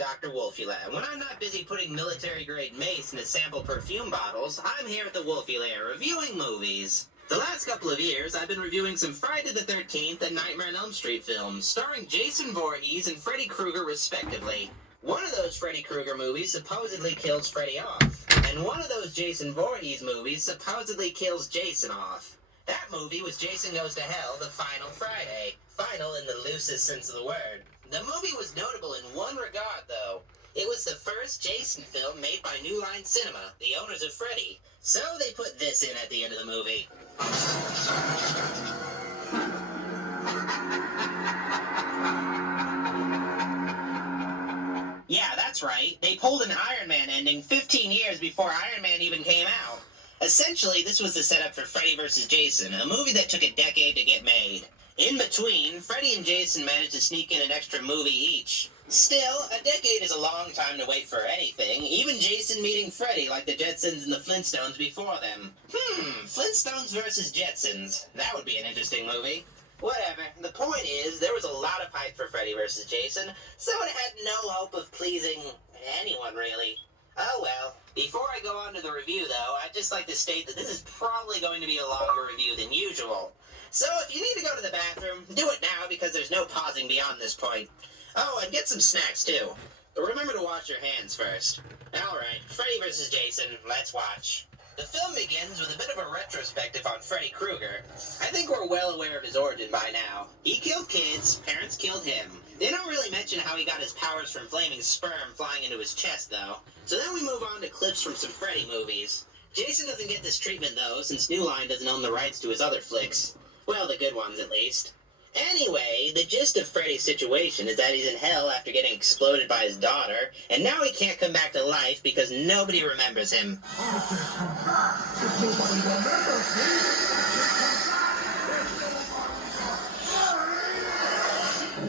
Dr. Wolfulair. When I'm not busy putting military-grade mace into sample perfume bottles, I'm here at the Wolfulair reviewing movies. The last couple of years, I've been reviewing some Friday the 13th and Nightmare on Elm Street films, starring Jason Voorhees and Freddy Krueger respectively. One of those Freddy Krueger movies supposedly kills Freddy off, and one of those Jason Voorhees movies supposedly kills Jason off. That movie was Jason Goes to Hell, the final Friday. Final in the loosest sense of the word. The movie was notable in one regard, though. It was the first Jason film made by New Line Cinema, the owners of Freddy. So they put this in at the end of the movie. Yeah, that's right. They pulled an Iron Man ending 15 years before Iron Man even came out. Essentially, this was the setup for Freddy vs. Jason, a movie that took a decade to get made. In between, Freddy and Jason managed to sneak in an extra movie each. Still, a decade is a long time to wait for anything, even Jason meeting Freddy like the Jetsons and the Flintstones before them. Flintstones vs. Jetsons. That would be an interesting movie. Whatever. The point is, there was a lot of hype for Freddy vs. Jason, so it had no hope of pleasing anyone, really. Oh well. Before I go on to the review, though, I'd just like to state that this is probably going to be a longer review than usual. So if you need to go to the bathroom, do it now because there's no pausing beyond this point. Oh, and get some snacks, too. But remember to wash your hands first. Alright, Freddy vs. Jason, let's watch. The film begins with a bit of a retrospective on Freddy Krueger. I think we're well aware of his origin by now. He killed kids, parents killed him. They don't really mention how he got his powers from flaming sperm flying into his chest, though. So then we move on to clips from some Freddy movies. Jason doesn't get this treatment, though, since New Line doesn't own the rights to his other flicks. Well, the good ones, at least. Anyway, the gist of Freddy's situation is that he's in hell after getting exploded by his daughter, and now he can't come back to life because nobody remembers him.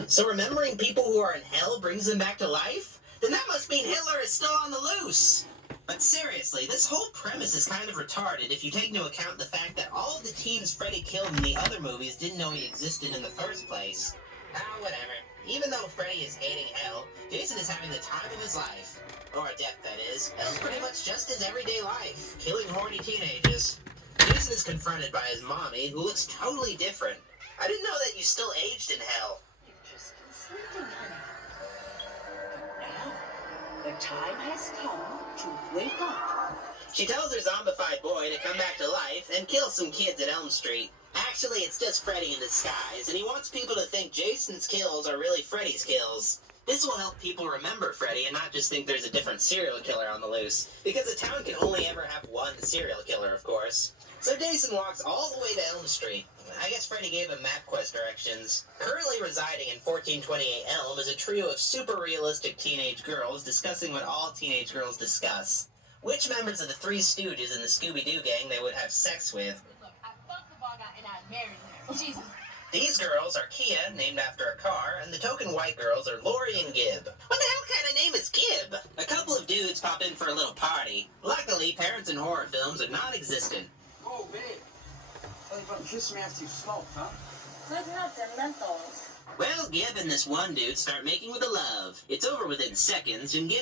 So remembering people who are in hell brings them back to life? Then that must mean Hitler is still on the loose! But seriously, this whole premise is kind of retarded if you take into account the fact that all of the teens Freddy killed in the other movies didn't know he existed in the first place. Whatever. Even though Freddy is hating hell, Jason is having the time of his life. Or death, that is. Hell's pretty much just his everyday life, killing horny teenagers. Jason is confronted by his mommy, who looks totally different. I didn't know that you still aged in hell. You've just been sleeping, honey. But now, the time has come to wake up. She tells her zombified boy to come back to life and kill some kids at Elm Street. Actually, it's just Freddy in disguise, and he wants people to think Jason's kills are really Freddy's kills. This will help people remember Freddy and not just think there's a different serial killer on the loose, because a town can only ever have one serial killer, of course. So Jason walks all the way to Elm Street. I guess Freddy gave him MapQuest directions. Currently residing in 1428 Elm is a trio of super realistic teenage girls discussing what all teenage girls discuss. Which members of the Three Stooges and the Scooby-Doo gang they would have sex with. Look, I fucked the bug out and I married her. Jesus. These girls are Kia, named after a car, and the token white girls are Lori and Gib. What the hell kind of name is Gib? A couple of dudes pop in for a little party. Luckily, parents in horror films are non-existent. Oh, babe. Tell you about kiss me after you smoke, huh? Good enough, they're menthols. Well, Gib and this one dude start making with a love. It's over within seconds, and Gib